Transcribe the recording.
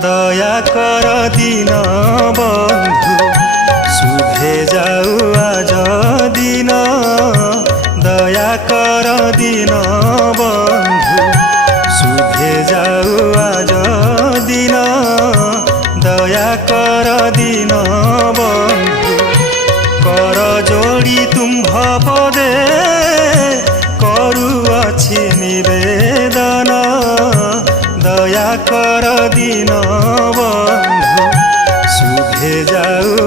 দয়া কর দিন বন্ধু শুভে যাও আজ দিন দয়া কর দিন বন্ধু শুভে যাও আজ দিন দয়া কর দিন বন্ধু কর যোড়ি তুম্ভ পদে করুଅছি নিবেদন দয়া কর দিন বন্ধু শুভে যাও